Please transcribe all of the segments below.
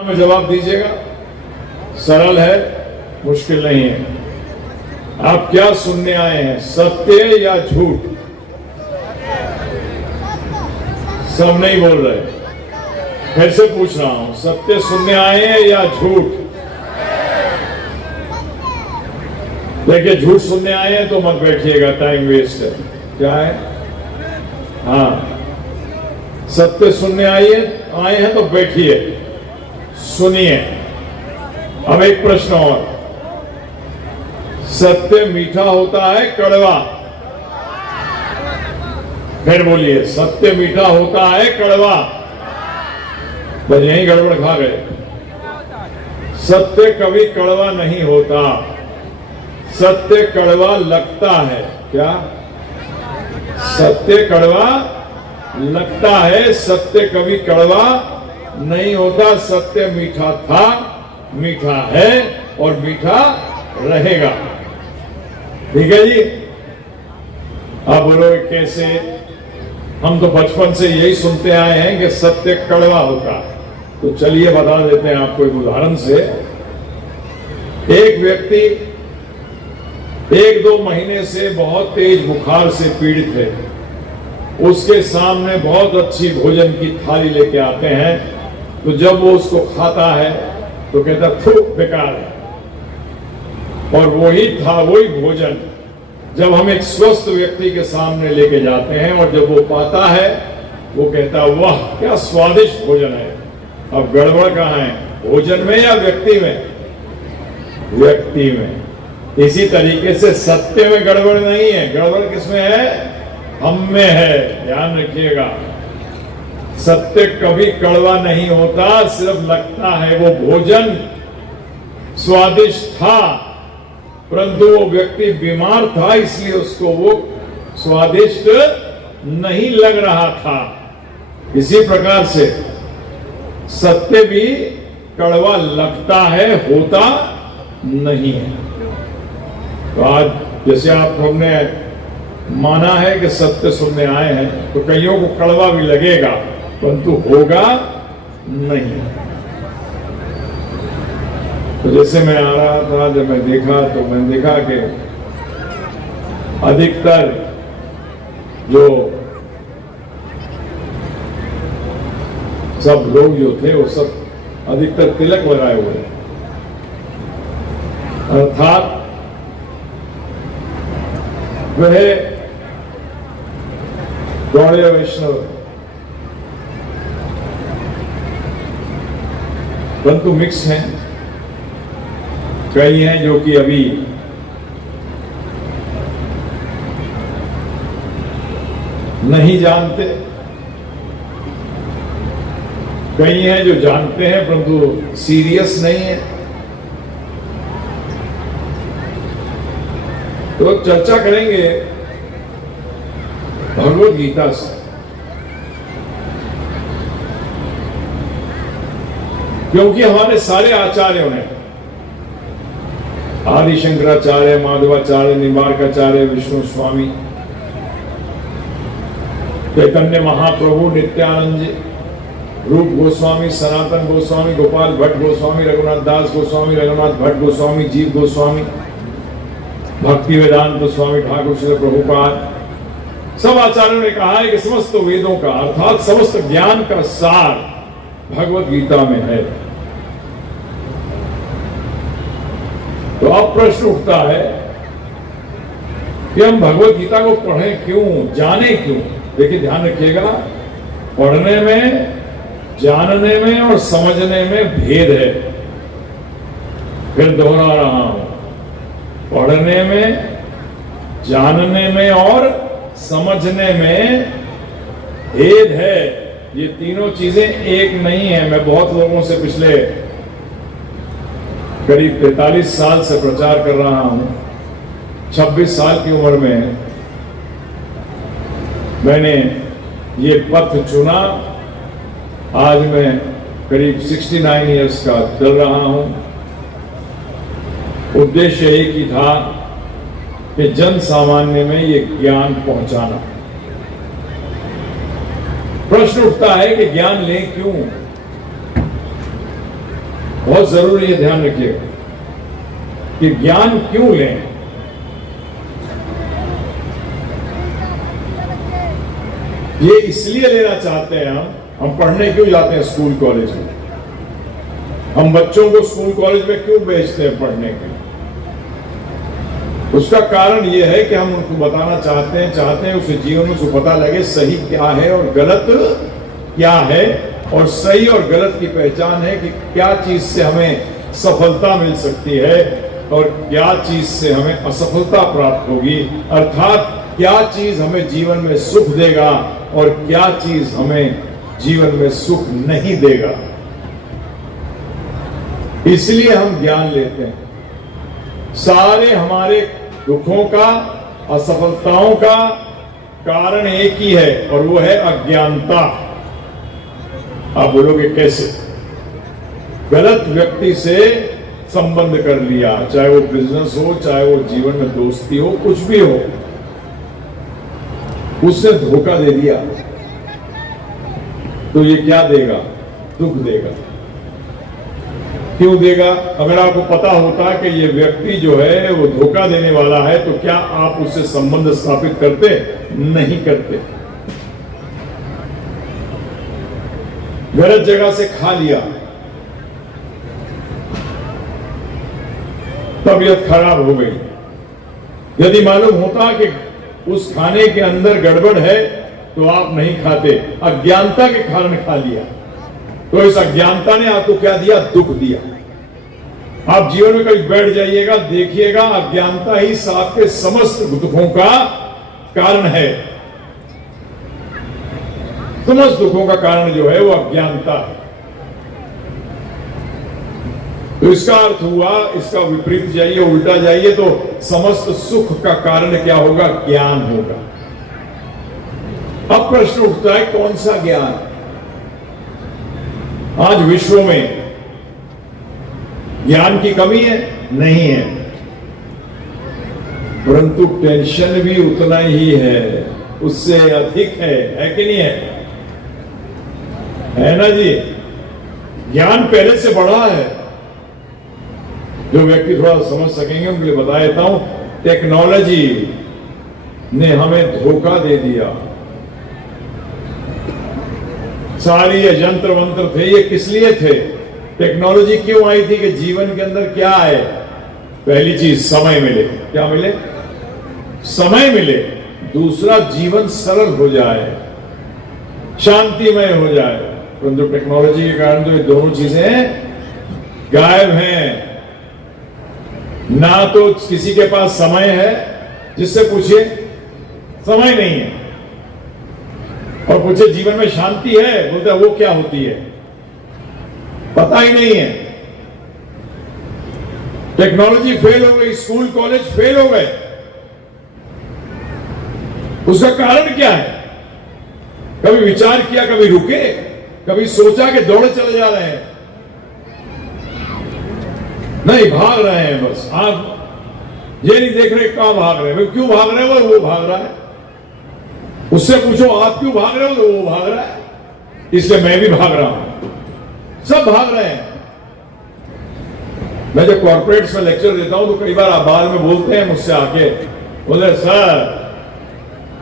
में जवाब दीजिएगा। सरल है, मुश्किल नहीं है। आप क्या सुनने आए हैं, सत्य या झूठ? सब नहीं बोल रहे। फिर से पूछ रहा हूं, सत्य सुनने आए हैं या झूठ? देखिए, झूठ सुनने आए हैं तो मत बैठिएगा, टाइम वेस्ट है। क्या है? हाँ, सत्य सुनने आए हैं तो बैठिए, सुनिए। अब एक प्रश्न और, सत्य मीठा होता है कड़वा? फिर बोलिए, सत्य मीठा होता है कड़वा? बस यही गड़बड़ खा गए। सत्य कभी कड़वा नहीं होता, सत्य कड़वा लगता है। क्या? सत्य कड़वा लगता है, सत्य कभी कड़वा नहीं होता। सत्य मीठा था, मीठा है और मीठा रहेगा। ठीक है जी? अब बोलो कैसे? हम तो बचपन से यही सुनते आए हैं कि सत्य कड़वा होता। तो चलिए बता देते हैं आपको एक उदाहरण से। एक व्यक्ति 1-2 महीने से बहुत तेज बुखार से पीड़ित है। उसके सामने बहुत अच्छी भोजन की थाली लेके आते हैं, तो जब वो उसको खाता है तो कहता थू, बेकार है। और वही भोजन जब हम एक स्वस्थ व्यक्ति के सामने लेके जाते हैं और जब वो पाता है, वो कहता वाह क्या स्वादिष्ट भोजन है। अब गड़बड़ कहाँ है, भोजन में या व्यक्ति में? व्यक्ति में। इसी तरीके से सत्य में गड़बड़ नहीं है, गड़बड़ किसमें है? हम में है। ध्यान रखिएगा, सत्य कभी कड़वा नहीं होता, सिर्फ लगता है। वो भोजन स्वादिष्ट था, परंतु वो व्यक्ति बीमार था, इसलिए उसको वो स्वादिष्ट नहीं लग रहा था। इसी प्रकार से सत्य भी कड़वा लगता है, होता नहीं है। तो आज जैसे आप हमने माना है कि सत्य सुनने आए हैं, तो कईयों को कड़वा भी लगेगा, परंतु होगा नहीं। तो जैसे मैं आ रहा था, जब मैं देखा कि अधिकतर जो सब लोग जो थे वो सब अधिकतर तिलक लगाए हुए, अर्थात वह गौड़ीय वैष्णव, परंतु मिक्स हैं। कई हैं जो कि अभी नहीं जानते, कई हैं जो जानते हैं परंतु सीरियस नहीं है। तो चर्चा करेंगे भगवद गीता से, क्योंकि हमारे सारे आचार्यों ने, आदि शंकराचार्य, माधवाचार्य, निम्बार्काचार्य, विष्णु स्वामी, चैतन्य महाप्रभु, नित्यानंद जी, रूप गोस्वामी, सनातन गोस्वामी, गोपाल भट्ट गोस्वामी, रघुनाथ दास गोस्वामी, रघुनाथ भट्ट गोस्वामी, जीव गोस्वामी, भक्ति वेदांत स्वामी ठाकुर श्री प्रभुपाद, सब आचार्यों ने कहा है कि समस्त वेदों का अर्थात समस्त ज्ञान का सार भगवत गीता में है। तो अब प्रश्न उठता है कि हम भगवत गीता को पढ़ें क्यों, जाने क्यों? देखिए ध्यान रखिएगा, पढ़ने में, जानने में और समझने में भेद है। फिर दोहरा रहा हूं, पढ़ने में, जानने में और समझने में भेद है। ये तीनों चीजें एक नहीं है। मैं बहुत लोगों से पिछले करीब 43 साल से प्रचार कर रहा हूं। 26 साल की उम्र में मैंने ये पथ चुना। आज मैं करीब 69 इयर्स का चल रहा हूं। उद्देश्य एक ही था कि जन सामान्य में ये ज्ञान पहुंचाना। प्रश्न उठता है कि ज्ञान लें क्यों? बहुत जरूरी है, ध्यान रखिएगा कि ज्ञान क्यों लें। ये इसलिए लेना चाहते हैं हम पढ़ने क्यों जाते हैं स्कूल कॉलेज में, हम बच्चों को स्कूल कॉलेज में क्यों भेजते हैं पढ़ने के लिए। उसका कारण यह है कि हम उनको बताना चाहते हैं उसे जीवन में उसको पता लगे सही क्या है और गलत क्या है, और सही और गलत की पहचान है कि क्या चीज से हमें सफलता मिल सकती है और क्या चीज से हमें असफलता प्राप्त होगी, अर्थात क्या चीज हमें जीवन में सुख देगा और क्या चीज हमें जीवन में सुख नहीं देगा। इसलिए हम ज्ञान लेते हैं। सारे हमारे दुखों का, असफलताओं का कारण एक ही है और वो है अज्ञानता। आप बोलोगे कैसे? गलत व्यक्ति से संबंध कर लिया, चाहे वो बिजनेस हो, चाहे वो जीवन में दोस्ती हो, कुछ भी हो, उसने धोखा दे दिया तो ये क्या देगा? दुख देगा। क्यों देगा? अगर आपको पता होता कि ये व्यक्ति जो है वो धोखा देने वाला है तो क्या आप उससे संबंध स्थापित करते? नहीं करते। गलत जगह से खा लिया, तबीयत खराब हो गई। यदि मालूम होता कि उस खाने के अंदर गड़बड़ है तो आप नहीं खाते, अज्ञानता के कारण खा लिया। तो इस अज्ञानता ने आपको क्या दिया? दुख दिया। आप जीवन में कभी बैठ जाइएगा, देखिएगा अज्ञानता ही आपके समस्त दुखों का कारण है। समस्त दुखों का कारण जो है वो अज्ञानता है। तो इसका अर्थ हुआ, इसका विपरीत जाइए, उल्टा जाइए तो समस्त सुख का कारण क्या होगा? ज्ञान होगा। अब प्रश्न उठता है कौन सा ज्ञान? आज विश्व में ज्ञान की कमी है? नहीं है, परंतु टेंशन भी उतना ही है, उससे अधिक है कि नहीं है? है ना जी? ज्ञान पहले से बढ़ा है। जो व्यक्ति थोड़ा समझ सकेंगे उनके लिए बता देता हूं, टेक्नोलॉजी ने हमें धोखा दे दिया। सारी ये यंत्र मंत्र थे, ये किस लिए थे? टेक्नोलॉजी क्यों आई थी? कि जीवन के अंदर क्या है? पहली चीज समय मिले। क्या मिले? समय मिले। दूसरा, जीवन सरल हो जाए, शांतिमय हो जाए। परंतु टेक्नोलॉजी के कारण तो ये दोनों चीजें गायब हैं। ना तो किसी के पास समय है, जिससे पूछिए समय नहीं है, और पूछे जीवन में शांति है, बोलते वो क्या होती है? पता ही नहीं है। टेक्नोलॉजी फेल हो गई, स्कूल कॉलेज फेल हो गए। उसका कारण क्या है? कभी विचार किया, कभी रुके, कभी सोचा कि दौड़े चले जा रहे हैं? नहीं, भाग रहे हैं बस। आप ये नहीं देख रहे कहां भाग रहे हैं, क्यों भाग रहे हैं? वो भाग रहा है। उससे पूछो आप क्यों भाग रहे हो, तो वो भाग रहा है, इसलिए मैं भी भाग रहा हूं। सब भाग रहे हैं। मैं जब कॉर्पोरेट्स में लेक्चर देता हूं तो कई बार आप बाद में बोलते हैं मुझसे आके, बोले सर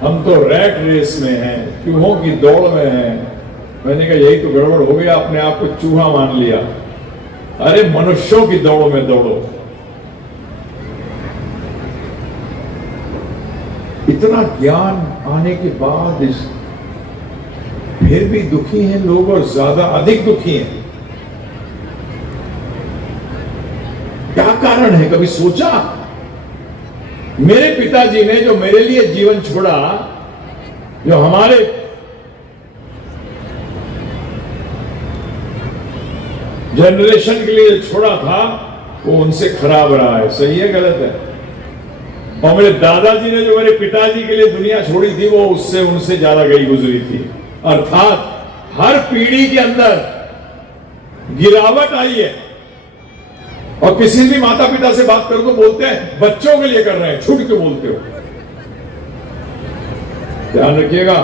हम तो रैट रेस में हैं, चूहों की दौड़ में हैं। मैंने कहा यही तो गड़बड़ हो गया, आपने आपको चूहा मान लिया। अरे मनुष्यों की दौड़ में दौड़ो। इतना ज्ञान आने के बाद फिर भी दुखी हैं लोग, और ज्यादा अधिक दुखी हैं। क्या कारण है? कभी सोचा? मेरे पिताजी ने जो मेरे लिए जीवन छोड़ा, जो हमारे जनरेशन के लिए छोड़ा था, वो उनसे खराब रहा है। सही है गलत है? और मेरे दादाजी ने जो मेरे पिताजी के लिए दुनिया छोड़ी थी, वो उससे उनसे ज्यादा गई गुजरी थी। अर्थात हर पीढ़ी के अंदर गिरावट आई है। और किसी भी माता पिता से बात करो तो बोलते हैं बच्चों के लिए कर रहे हैं, छूट के बोलते हो। ध्यान रखिएगा,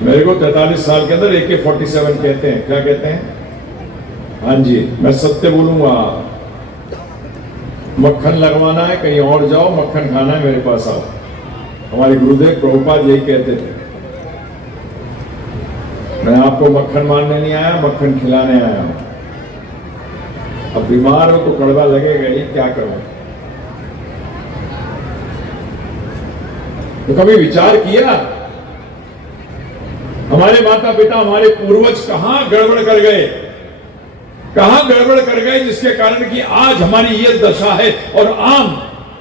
मेरे को 43 साल के अंदर AK-47 कहते हैं। क्या कहते हैं? हाँ जी, मैं सत्य बोलूंगा। मक्खन लगवाना है कहीं और जाओ, मक्खन खाना है मेरे पास आओ। हमारे गुरुदेव प्रभुपाद यही कहते थे। मैं आपको मक्खन मारने नहीं आया, मक्खन खिलाने आया हूं। अब बीमार हो तो कड़वा लगेगा ही, क्या करूं। तो कभी विचार किया हमारे माता पिता, हमारे पूर्वज कहां गड़बड़ कर गए, कहां गड़बड़ कर गए, जिसके कारण कि आज हमारी ये दशा है। और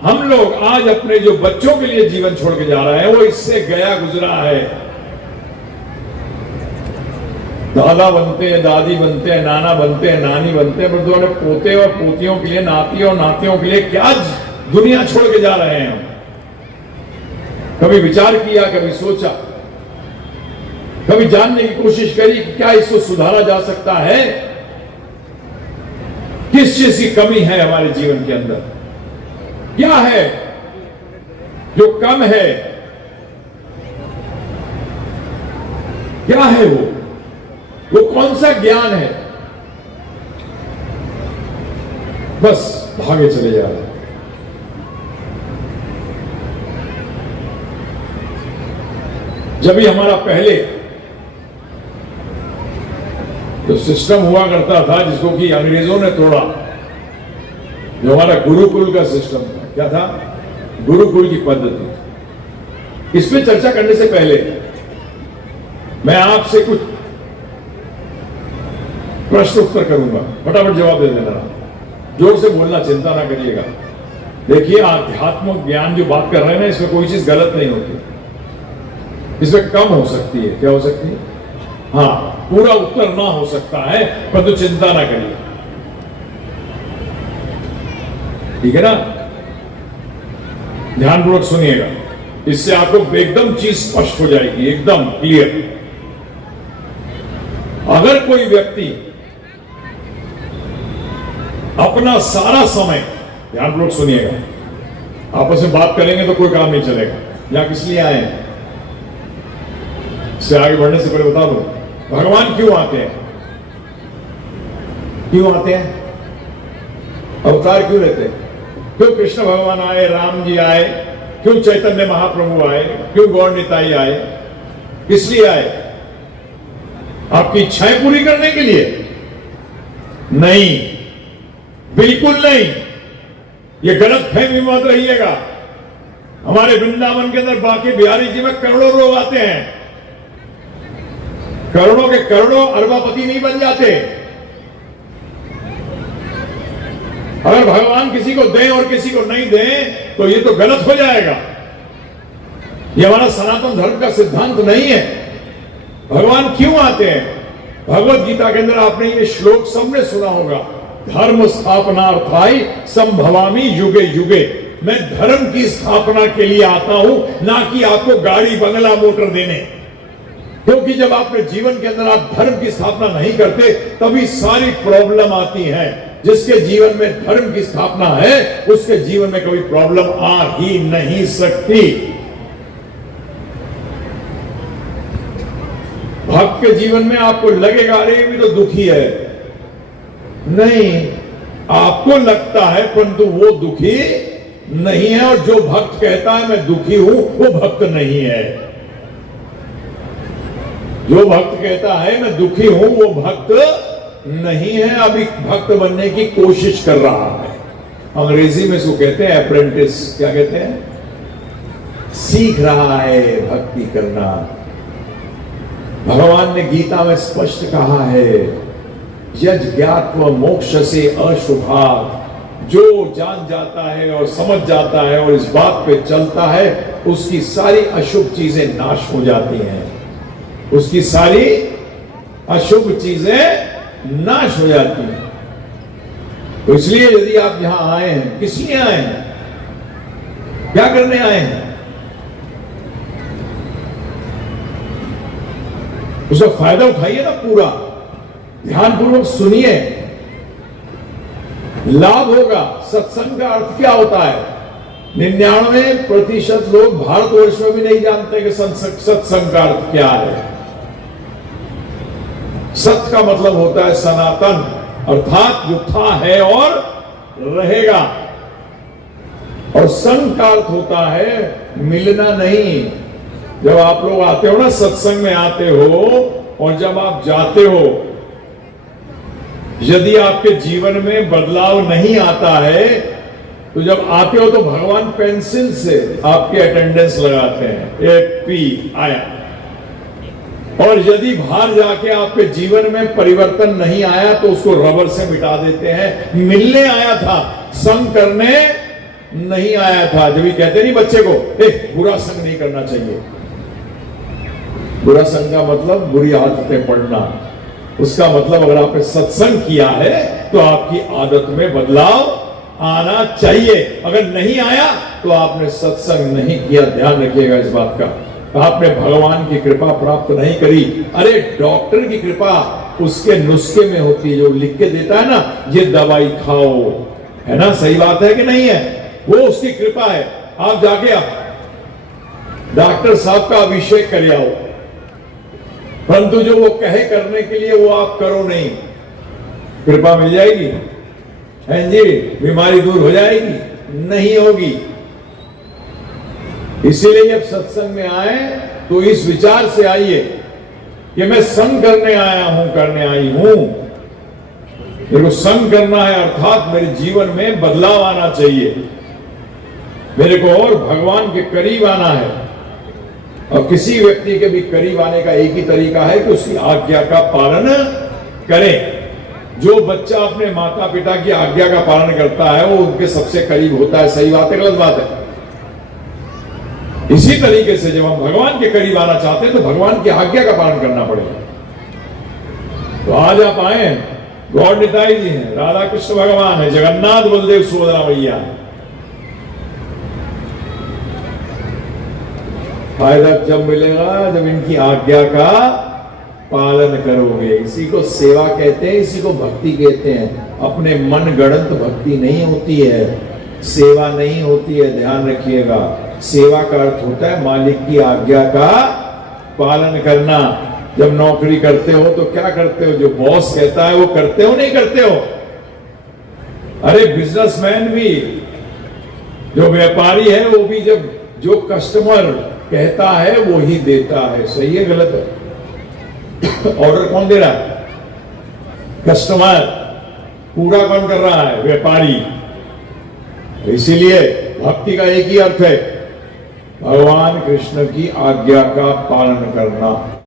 हम लोग आज अपने जो बच्चों के लिए जीवन छोड़ के जा रहे हैं, वो इससे गया गुजरा है। दादा बनते हैं, दादी बनते हैं, नाना बनते हैं, नानी बनते हैं, पर तुम्हारे पोते और पोतियों के लिए, नाती और नातियों के लिए क्या दुनिया छोड़ के जा रहे हैं हम। कभी विचार किया, कभी सोचा, कभी जानने की कोशिश करी कि क्या इसको सुधारा जा सकता है। किस चीज की कमी है हमारे जीवन के अंदर, क्या है जो कम है, क्या है वो कौन सा ज्ञान है। बस भागे चले जा रहे हैं। जब भी हमारा पहले जो सिस्टम हुआ करता था, जिसको कि अंग्रेजों ने तोड़ा, जो हमारा गुरुकुल का सिस्टम था, क्या था, गुरुकुल की पद्धति। इस पे चर्चा करने से पहले मैं आपसे कुछ प्रश्न उत्तर करूंगा, फटाफट जवाब दे देना, जोर से बोलना, चिंता ना करिएगा। देखिए, आध्यात्मिक ज्ञान जो बात कर रहे हैं ना, इसमें कोई चीज गलत नहीं होती, इसमें कम हो सकती है। क्या हो सकती है? हाँ, पूरा उत्तर ना हो सकता है, पर तो चिंता ना करिए, ठीक है ना। ध्यानपूर्वक सुनिएगा, इससे आपको एकदम चीज स्पष्ट हो जाएगी, एकदम क्लियर। अगर कोई व्यक्ति अपना सारा समय, ध्यानपूर्वक सुनिएगा, आपस में बात करेंगे तो कोई काम नहीं चलेगा। यहां किस लिए आए हैं, इससे आगे बढ़ने से पहले बता दूं, भगवान क्यों आते हैं, क्यों आते हैं, अवतार क्यों लेते हैं? क्यों कृष्ण भगवान आए, राम जी आए, क्यों चैतन्य महाप्रभु आए, क्यों गौर निताई आए, किस लिए आए? आपकी इच्छाएं पूरी करने के लिए? नहीं, बिल्कुल नहीं, ये गलत फहमी मत रहिएगा। हमारे वृंदावन के अंदर बाकी बिहारी जी में करोड़ों लोग आते हैं, करोड़ों के करोड़ों अरबापति नहीं बन जाते। अगर भगवान किसी को दें और किसी को नहीं दें तो ये तो गलत हो जाएगा। ये हमारा सनातन धर्म का सिद्धांत नहीं है। भगवान क्यों आते हैं? भगवत गीता के अंदर आपने ये श्लोक सबने सुना होगा, धर्म स्थापनार्थाय संभवामि युगे युगे। मैं धर्म की स्थापना के लिए आता हूं, ना कि आपको गाड़ी बंगला मोटर देने। क्योंकि जब आपके जीवन के अंदर आप धर्म की स्थापना नहीं करते, तभी सारी प्रॉब्लम आती है। जिसके जीवन में धर्म की स्थापना है, उसके जीवन में कभी प्रॉब्लम आ ही नहीं सकती। भक्त के जीवन में आपको लगेगा अरे ये भी तो दुखी है, नहीं, आपको लगता है, परंतु वो दुखी नहीं है। और जो भक्त कहता है मैं दुखी हूं, वो भक्त नहीं है। जो भक्त कहता है मैं दुखी हूं, वो भक्त नहीं है, अभी भक्त बनने की कोशिश कर रहा है। अंग्रेजी में इसको कहते हैं अप्रेंटिस। क्या कहते हैं? सीख रहा है भक्ति करना। भगवान ने गीता में स्पष्ट कहा है, यज ज्ञात्वा मोक्ष से अशुभात्। जो जान जाता है और समझ जाता है और इस बात पे चलता है, उसकी सारी अशुभ चीजें नाश हो जाती हैं, उसकी सारी अशुभ चीजें नाश हो जाती हैं। तो इसलिए यदि आप यहां आए हैं, किस लिए आए हैं, क्या करने आए हैं, उसका फायदा उठाइए ना पूरा, ध्यानपूर्वक सुनिए, लाभ होगा। सत्संग का अर्थ क्या होता है? 99% लोग भारतवर्ष में भी नहीं जानते कि सत्संग का अर्थ क्या है। सत्य का मतलब होता है सनातन, अर्थात जो था है और रहेगा। और संग का अर्थ होता है मिलना नहीं। जब आप लोग आते हो ना, सत्संग में आते हो और जब आप जाते हो, यदि आपके जीवन में बदलाव नहीं आता है तो जब आते हो तो भगवान पेंसिल से आपके अटेंडेंस लगाते हैं, एक पी आया। और यदि बाहर जाके आपके जीवन में परिवर्तन नहीं आया तो उसको रबर से मिटा देते हैं। मिलने आया था, संग करने नहीं आया था। जब भी कहते नहीं बच्चे को बुरा संग नहीं करना चाहिए। बुरा संग का मतलब बुरी आदतें पड़ना। उसका मतलब अगर आपने सत्संग किया है तो आपकी आदत में बदलाव आना चाहिए। अगर नहीं आया तो आपने सत्संग नहीं किया। ध्यान रखिएगा इस बात का। आपने भगवान की कृपा प्राप्त नहीं करी। अरे डॉक्टर की कृपा उसके नुस्खे में होती है, जो लिख के देता है ना, ये दवाई खाओ, है ना? सही बात है कि नहीं है? वो उसकी कृपा है। आप जाके डॉक्टर साहब का अभिषेक कर आओ, परंतु जो वो कहे करने के लिए वो आप करो नहीं, कृपा मिल जाएगी? हैं जी? बीमारी दूर हो जाएगी? नहीं होगी। इसीलिए जब सत्संग में आए तो इस विचार से आइए कि मैं संग करने आया हूं, करने आई हूं। मेरे को संग करना है, अर्थात मेरे जीवन में बदलाव आना चाहिए। मेरे को और भगवान के करीब आना है। और किसी व्यक्ति के भी करीब आने का एक ही तरीका है कि उसकी आज्ञा का पालन करें। जो बच्चा अपने माता पिता की आज्ञा का पालन करता है वो उनके सबसे करीब होता है। सही बात है, गलत बात है? इसी तरीके से जब हम भगवान के करीब आना चाहते हैं तो भगवान की आज्ञा का पालन करना पड़ेगा। तो आज आप आए, गौर निताई जी हैं, राधा कृष्ण भगवान है, जगन्नाथ बलदेव सुभद्रा मैया है। फायदा जब मिलेगा जब इनकी आज्ञा का पालन करोगे। इसी को सेवा कहते हैं, इसी को भक्ति कहते हैं। अपने मन गढ़ंत भक्ति नहीं होती है, सेवा नहीं होती है। ध्यान रखिएगा। सेवा का अर्थ होता है मालिक की आज्ञा का पालन करना। जब नौकरी करते हो तो क्या करते हो? जो बॉस कहता है वो करते हो, नहीं करते हो? अरे बिजनेसमैन भी, जो व्यापारी है वो भी, जब जो कस्टमर कहता है वो ही देता है। सही है, गलत है? ऑर्डर कौन दे रहा है? कस्टमर। पूरा कौन कर रहा है? व्यापारी। इसीलिए भक्ति का एक ही अर्थ है, भगवान कृष्ण की आज्ञा का पालन करना।